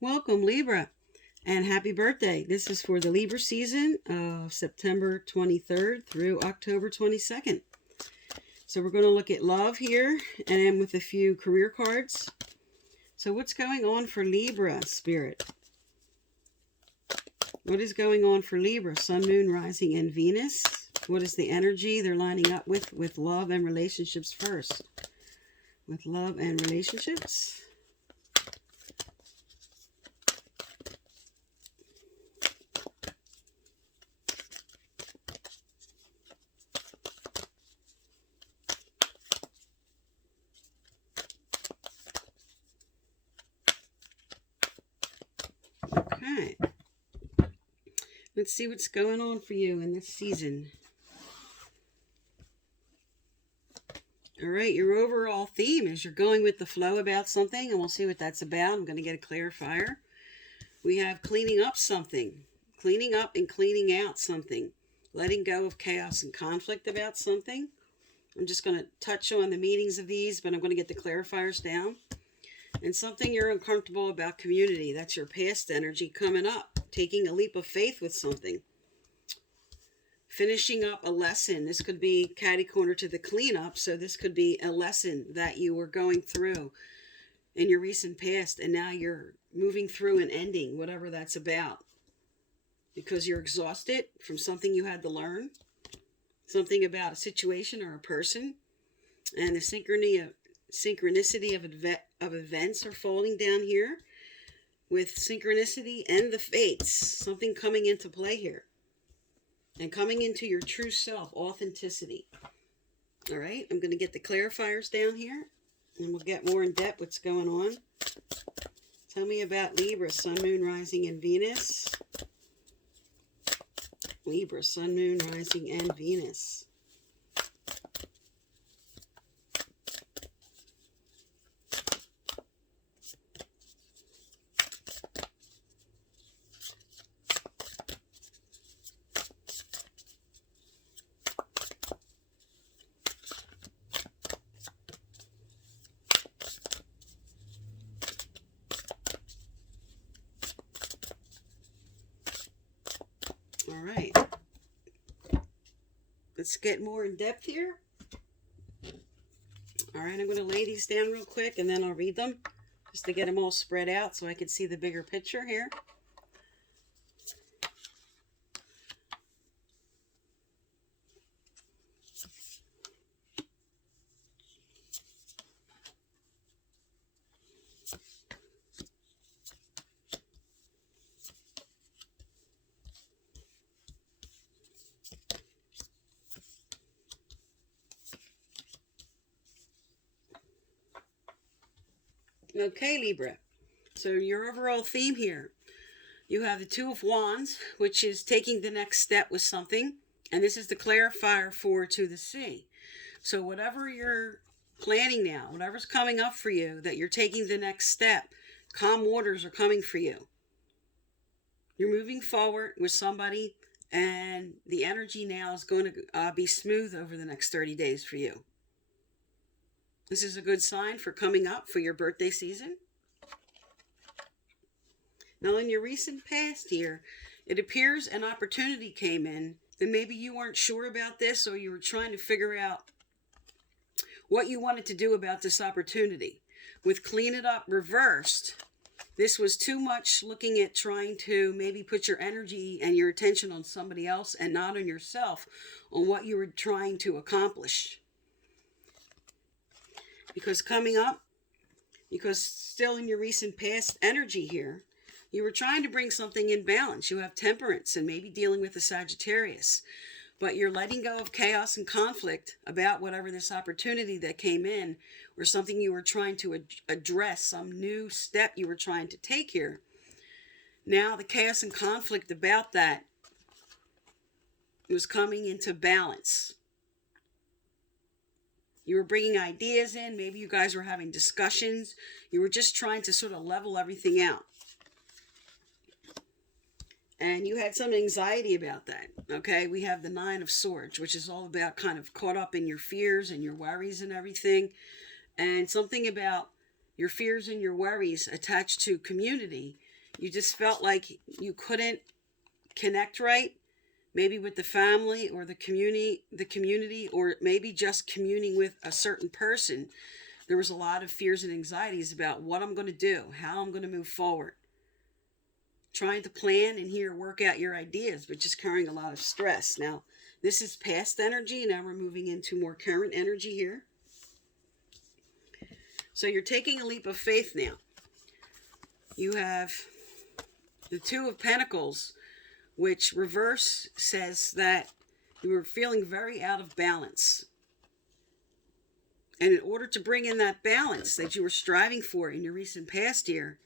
Welcome, Libra, and happy birthday. This is for the Libra season of September 23rd through October 22nd. So we're going to look at love here and with a few career cards. So what's going on for Libra, Spirit? What is going on for Libra? Sun, Moon, Rising, and Venus. What is the energy they're lining up with love and relationships first? With love and relationships. Okay. Let's see what's going on for you in this season. All right, your overall theme is you're going with the flow about something, and we'll see what that's about. I'm going to get a clarifier. We have cleaning up something, cleaning up and cleaning out something, letting go of chaos and conflict about something. I'm just going to touch on the meanings of these, but I'm going to get the clarifiers down. And something you're uncomfortable about community. That's your past energy coming up. Taking a leap of faith with something. Finishing up a lesson. This could be catty corner to the cleanup. So this could be a lesson that you were going through in your recent past. And now you're moving through and ending whatever that's about. Because you're exhausted from something you had to learn. Something about a situation or a person. And the synchronicity of events are folding down here with synchronicity and the fates, something coming into play here and coming into your true self, authenticity. All right, I'm going to get the clarifiers down here and we'll get more in depth what's going on. Tell me about Libra, Sun, Moon, Rising, and Venus. Libra, Sun, Moon, Rising, and Venus. All right. Let's get more in depth here. All right, I'm going to lay these down real quick and then I'll read them just to get them all spread out so I can see the bigger picture here. Okay, Libra. So your overall theme here, you have the Two of Wands, which is taking the next step with something. And this is the clarifier for to the sea. So whatever you're planning now, whatever's coming up for you, that you're taking the next step, calm waters are coming for you. You're moving forward with somebody and the energy now is going to be smooth over the next 30 days for you. This is a good sign for coming up for your birthday season. Now, in your recent past here, it appears an opportunity came in, and maybe you weren't sure about this or you were trying to figure out what you wanted to do about this opportunity. With Clean It Up reversed, this was too much looking at trying to maybe put your energy and your attention on somebody else and not on yourself, on what you were trying to accomplish. Because coming up, because still in your recent past energy here, you were trying to bring something in balance. You have temperance and maybe dealing with a Sagittarius. But you're letting go of chaos and conflict about whatever this opportunity that came in or something you were trying to address, some new step you were trying to take here. Now the chaos and conflict about that was coming into balance. You were bringing ideas in. Maybe you guys were having discussions. You were just trying to sort of level everything out. And you had some anxiety about that, okay? We have the Nine of Swords, which is all about kind of caught up in your fears and your worries and everything. And something about your fears and your worries attached to community You just felt like you couldn't connect right, maybe with the family or the community, or maybe just communing with a certain person. There was a lot of fears and anxieties about what I'm going to do, how I'm going to move forward. Trying to plan and here work out your ideas, but just carrying a lot of stress. Now, this is past energy. Now we're moving into more current energy here. So you're taking a leap of faith now. You have the Two of Pentacles, which reverse says that you were feeling very out of balance. And in order to bring in that balance that you were striving for in your recent past here,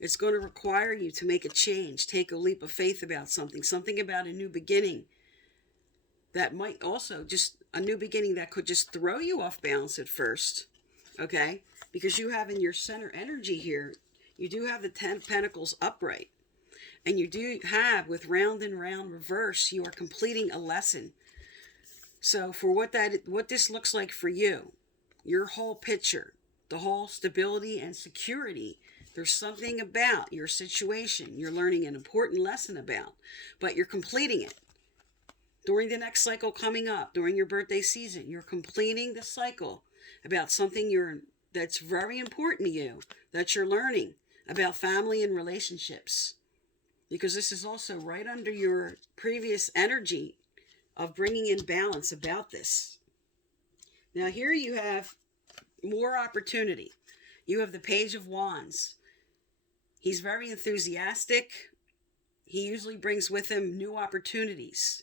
it's going to require you to make a change, take a leap of faith about something about a new beginning that might also just a new beginning that could just throw you off balance at first, okay? Because you have in your center energy here, you do have the Ten of Pentacles upright. And you do have, with round and round reverse, you are completing a lesson. So for what this looks like for you, your whole picture, the whole stability and security, there's something about your situation you're learning an important lesson about, but you're completing it. During the next cycle coming up, during your birthday season, you're completing the cycle about something that's very important to you, that you're learning about family and relationships. Because this is also right under your previous energy of bringing in balance about this. Now here you have more opportunity. You have the Page of Wands. He's very enthusiastic. He usually brings with him new opportunities.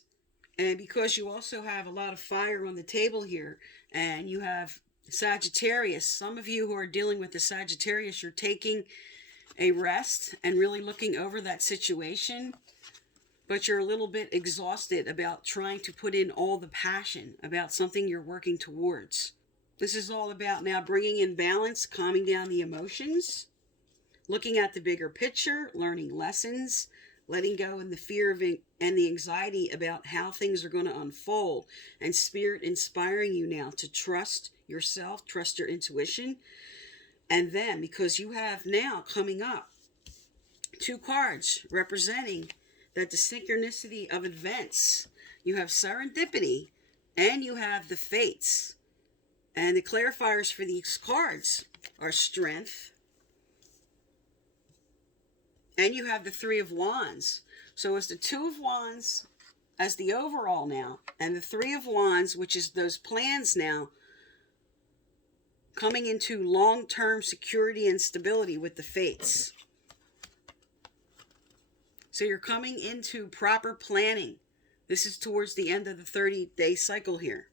And because you also have a lot of fire on the table here, and you have Sagittarius, some of you who are dealing with the Sagittarius, you're taking a rest and really looking over that situation, but you're a little bit exhausted about trying to put in all the passion about something you're working towards. This is all about now bringing in balance, calming down the emotions, looking at the bigger picture, learning lessons, letting go in the fear of and the anxiety about how things are going to unfold, and Spirit inspiring you now to trust yourself, trust your intuition. And then, because you have now coming up 2 cards representing that the synchronicity of events, you have Serendipity and you have the Fates. And the clarifiers for these cards are Strength, and you have the 3 of Wands. So it's the 2 of Wands as the overall now, and the 3 of Wands, which is those plans now, coming into long-term security and stability with the Fates. So you're coming into proper planning. This is towards the end of the 30-day cycle here.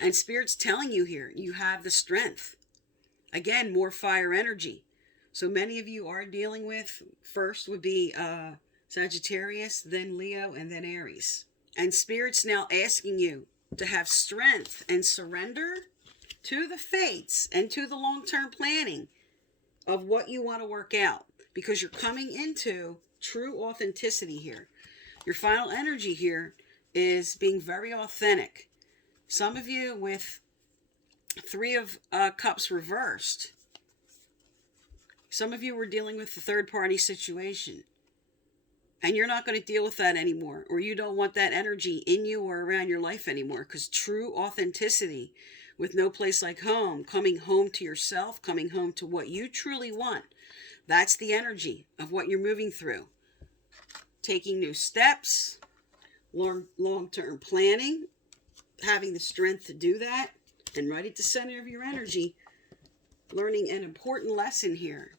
And Spirit's telling you here, you have the strength. Again, more fire energy. So many of you are dealing with, first would be Sagittarius, then Leo, and then Aries. And Spirit's now asking you to have strength and surrender to the Fates and to the long-term planning of what you want to work out, because you're coming into true authenticity here. Your final energy here is being very authentic. Some of you with 3 of Cups reversed. Some of you were dealing with the third-party situation, and you're not going to deal with that anymore, or you don't want that energy in you or around your life anymore, because true authenticity with no place like home, coming home to yourself, coming home to what you truly want. That's the energy of what you're moving through. Taking new steps, long-term planning, having the strength to do that, and right at the center of your energy, learning an important lesson here.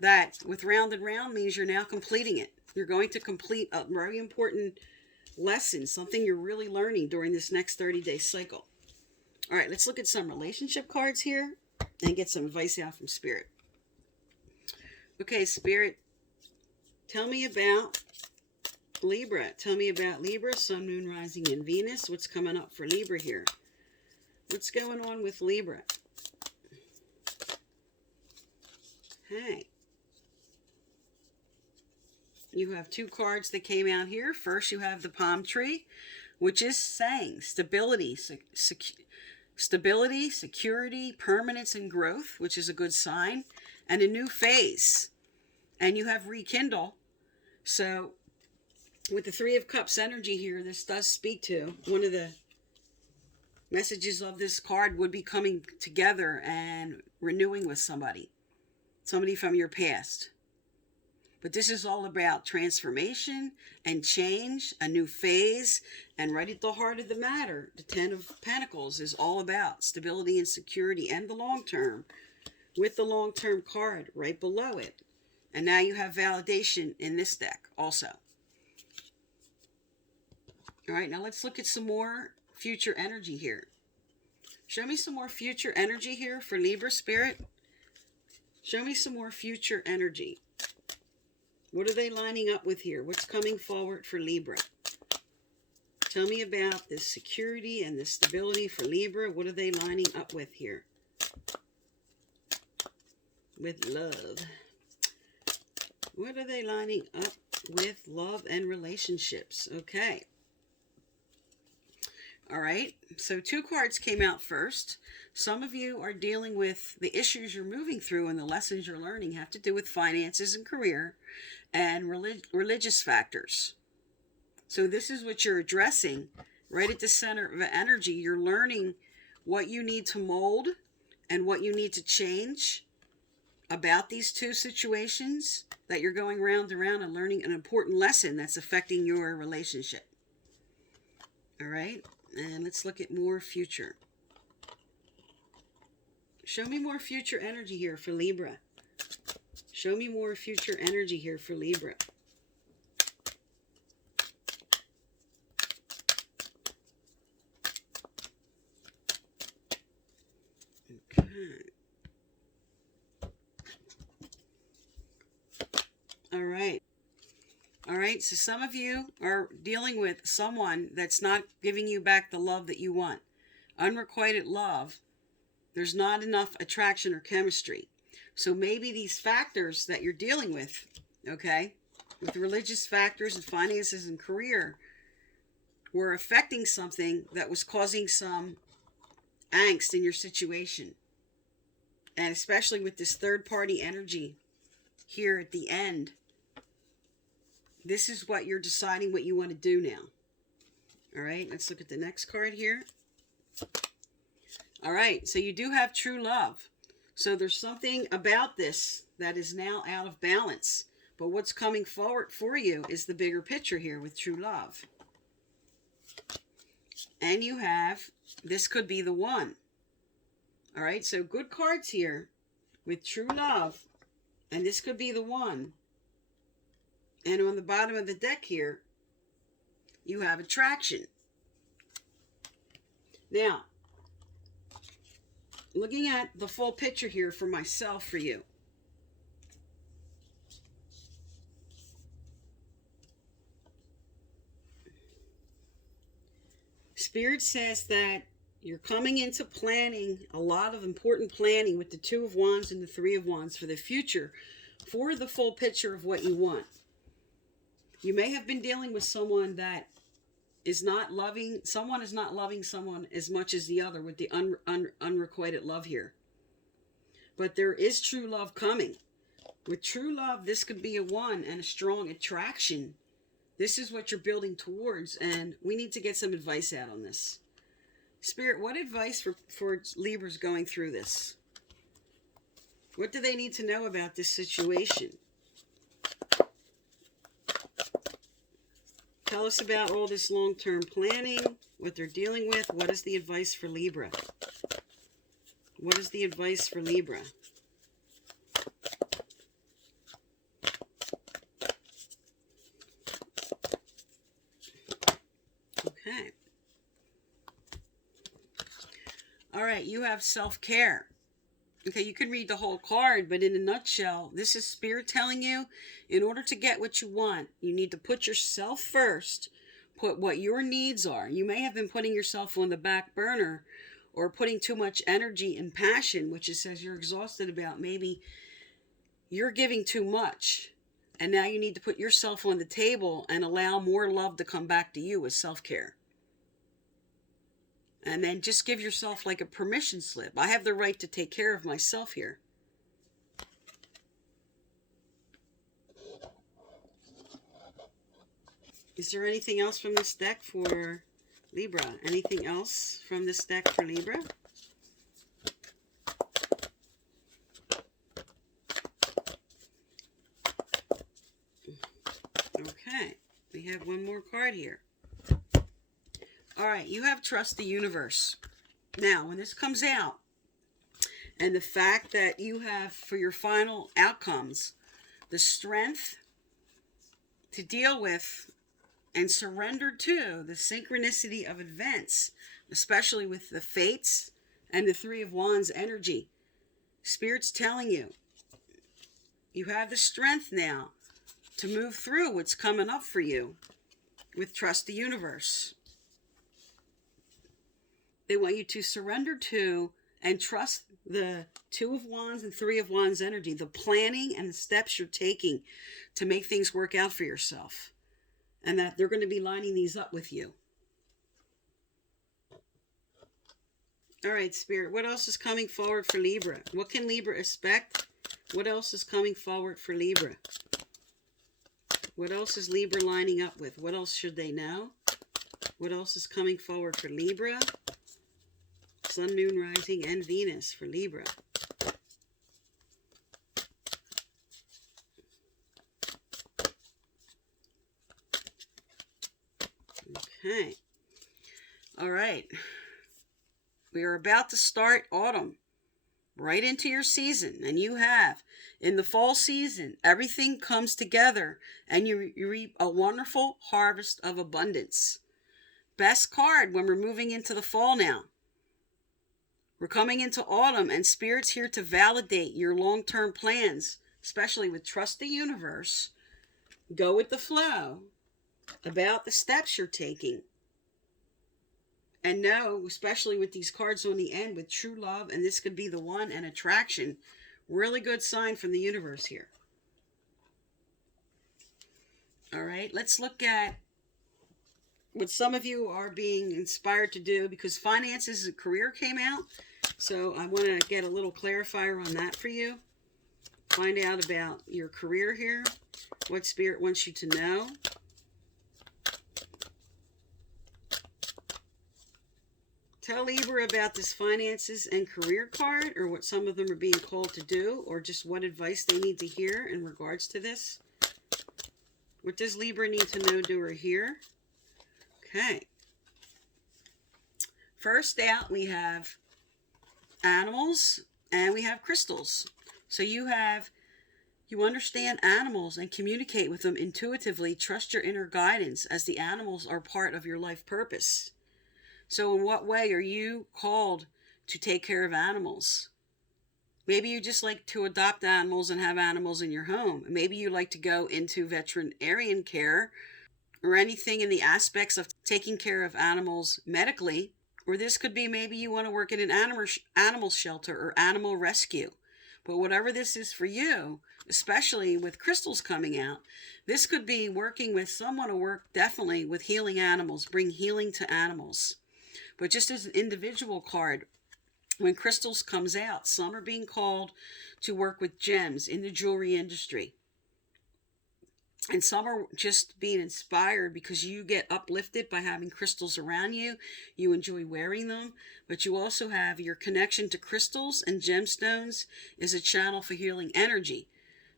That with round and round means you're now completing it. You're going to complete a very important lesson, something you're really learning during this next 30-day cycle. All right, let's look at some relationship cards here and get some advice out from Spirit. Okay, Spirit, tell me about Libra. Tell me about Libra, Sun, Moon, Rising, and Venus. What's coming up for Libra here? What's going on with Libra? Hey. You have 2 cards that came out here. First, you have the palm tree, which is saying stability, security, permanence, and growth, which is a good sign, and a new phase. And you have rekindle. So with the Three of Cups energy here, this does speak to one of the messages of this card would be coming together and renewing with somebody from your past. But this is all about transformation and change, a new phase, and right at the heart of the matter, the Ten of Pentacles is all about stability and security and the long term, with the long term card right below it. And now you have validation in this deck also. All right, now let's look at some more future energy here. Show me some more future energy here for Libra Spirit. Show me some more future energy. What are they lining up with here? What's coming forward for Libra? Tell me about this security and this stability for Libra. What are they lining up with here? With love. What are they lining up with? Love and relationships. Okay. All right. So 2 cards came out first. Some of you are dealing with the issues you're moving through, and the lessons you're learning have to do with finances and career and religious factors. So this is what you're addressing right at the center of energy. You're learning what you need to mold and what you need to change about these 2 situations that you're going round and round, and learning an important lesson that's affecting your relationship. All right. And let's look at more future. Show me more future energy here for Libra. Show me more future energy here for Libra. Okay. All right. All right, so some of you are dealing with someone that's not giving you back the love that you want. Unrequited love. There's not enough attraction or chemistry. So maybe these factors that you're dealing with, okay, with religious factors and finances and career, were affecting something that was causing some angst in your situation. And especially with this third-party energy here at the end. This is what you're deciding what you want to do now. All right, let's look at the next card here. All right, so you do have true love. So there's something about this that is now out of balance. But what's coming forward for you is the bigger picture here with true love. And you have, this could be the one. All right, so good cards here with true love. And this could be the one. And on the bottom of the deck here, you have attraction. Now, looking at the full picture here for myself, for you. Spirit says that you're coming into planning, a lot of important planning with the 2 of Wands and the 3 of Wands for the future, for the full picture of what you want. You may have been dealing with someone that is not loving, someone is not loving someone as much as the other with the unrequited love here. But there is true love coming. With true love, this could be a one and a strong attraction. This is what you're building towards, and we need to get some advice out on this. Spirit, what advice for Libras going through this? What do they need to know about this situation? Tell us about all this long-term planning, what they're dealing with. What is the advice for Libra? What is the advice for Libra? Okay. All right, you have self-care. Okay, you can read the whole card, but in a nutshell, this is Spirit telling you, in order to get what you want, you need to put yourself first, put what your needs are. You may have been putting yourself on the back burner or putting too much energy and passion, which it says you're exhausted about. Maybe you're giving too much, and now you need to put yourself on the table and allow more love to come back to you with self-care. And then just give yourself like a permission slip. I have the right to take care of myself here. Is there anything else from this deck for Libra? Anything else from this deck for Libra? Okay, we have one more card here. All right, you have trust the universe. Now, when this comes out, and the fact that you have, for your final outcomes, the strength to deal with and surrender to the synchronicity of events, especially with the fates and the Three of Wands energy. Spirit's telling you, you have the strength now to move through what's coming up for you with trust the universe. They want you to surrender to and trust the Two of Wands and Three of Wands energy, the planning and the steps you're taking to make things work out for yourself. And that they're going to be lining these up with you. All right, Spirit, what else is coming forward for Libra? What can Libra expect? What else is coming forward for Libra? What else is Libra lining up with? What else should they know? What else is coming forward for Libra? Sun, Moon, Rising, and Venus for Libra. Okay. All right. We are about to start autumn, right into your season. And you have, in the fall season, everything comes together and you reap a wonderful harvest of abundance. Best card when we're moving into the fall now. We're coming into autumn, and Spirit's here to validate your long-term plans, especially with trust the universe. Go with the flow about the steps you're taking. And know, especially with these cards on the end, with true love, and this could be the one, and attraction. Really good sign from the universe here. All right, let's look at what some of you are being inspired to do, because finances and career came out. So I want to get a little clarifier on that for you. Find out about your career here, what Spirit wants you to know. Tell Libra about this finances and career card, or what some of them are being called to do, or just what advice they need to hear in regards to this. What does Libra need to know, do, or hear? Okay. First out, we have animals and we have crystals. So you understand animals and communicate with them intuitively. Trust your inner guidance, as the animals are part of your life purpose. So in what way are you called to take care of animals? Maybe you just like to adopt animals and have animals in your home. Maybe you like to go into veterinarian care, or anything in the aspects of taking care of animals medically. Or this could be, maybe you want to work in an animal shelter or animal rescue. But whatever this is for you, especially with crystals coming out, this could be working with someone to work definitely with healing animals, bring healing to animals. But just as an individual card, when crystals comes out, some are being called to work with gems in the jewelry industry. And some are just being inspired because you get uplifted by having crystals around you. You enjoy wearing them. But you also have your connection to crystals and gemstones is a channel for healing energy.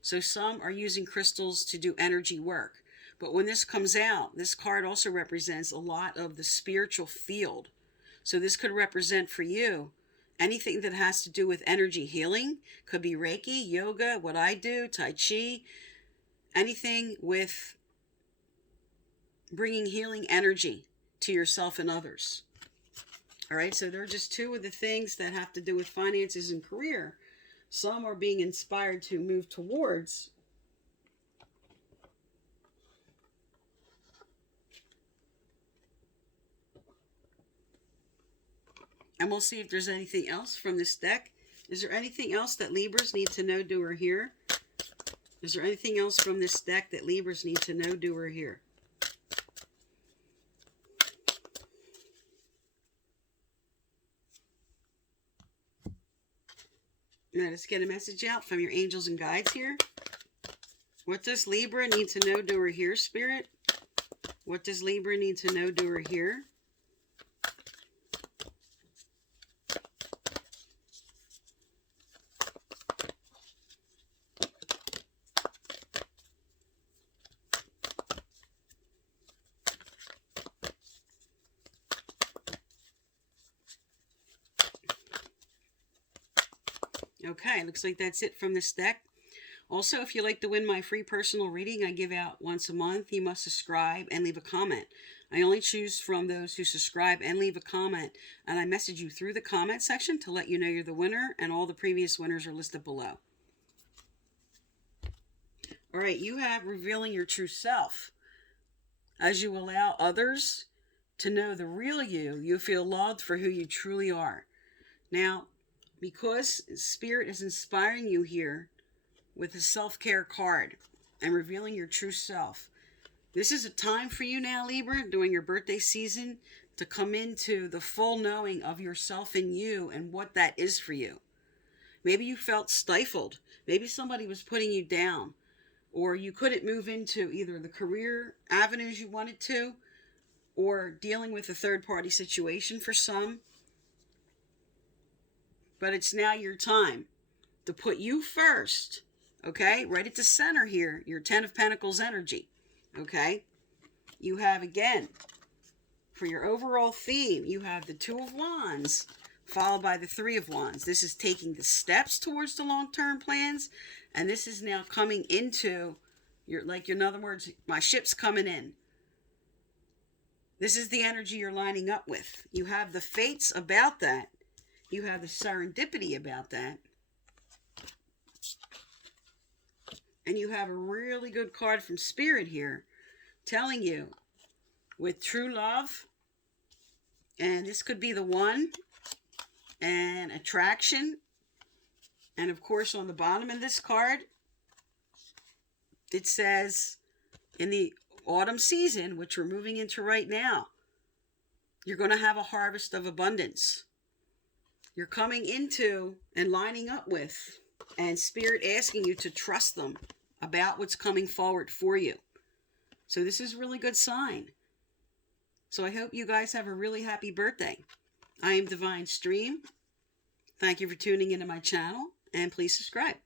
So some are using crystals to do energy work. But when this comes out, this card also represents a lot of the spiritual field. So this could represent for you anything that has to do with energy healing. Could be Reiki, yoga, what I do, Tai Chi. Anything with bringing healing energy to yourself and others. All right, so there are just two of the things that have to do with finances and career. Some are being inspired to move towards. And we'll see if there's anything else from this deck. Is there anything else that Libras need to know, do, or hear? Is there anything else from this deck that Libras need to know, do, or hear? Now let's get a message out from your angels and guides here. What does Libra need to know, do, or hear, Spirit? What does Libra need to know, doer here? Okay, looks like that's it from this deck. Also, if you'd like to win my free personal reading I give out once a month, you must subscribe and leave a comment. I only choose from those who subscribe and leave a comment, and I message you through the comment section to let you know you're the winner, and all the previous winners are listed below. All right, you have revealing your true self. As you allow others to know the real you, you feel loved for who you truly are. Now, because Spirit is inspiring you here with a self-care card and revealing your true self, this is a time for you now, Libra, during your birthday season, to come into the full knowing of yourself and you and what that is for you. Maybe you felt stifled. Maybe somebody was putting you down, or you couldn't move into either the career avenues you wanted to, or dealing with a third-party situation for some. But it's now your time to put you first, okay? Right at the center here, your Ten of Pentacles energy, okay? You have, again, for your overall theme, you have the Two of Wands, followed by the Three of Wands. This is taking the steps towards the long-term plans, and this is now coming into your, like, in other words, my ship's coming in. This is the energy you're lining up with. You have the fates about that. You have the serendipity about that. And you have a really good card from Spirit here telling you with true love, and this could be the one, and attraction. And of course, on the bottom of this card, it says in the autumn season, which we're moving into right now, you're going to have a harvest of abundance. You're coming into and lining up with, and Spirit asking you to trust them about what's coming forward for you. So this is a really good sign. So I hope you guys have a really happy birthday. I am Divine Stream. Thank you for tuning into my channel, and please subscribe.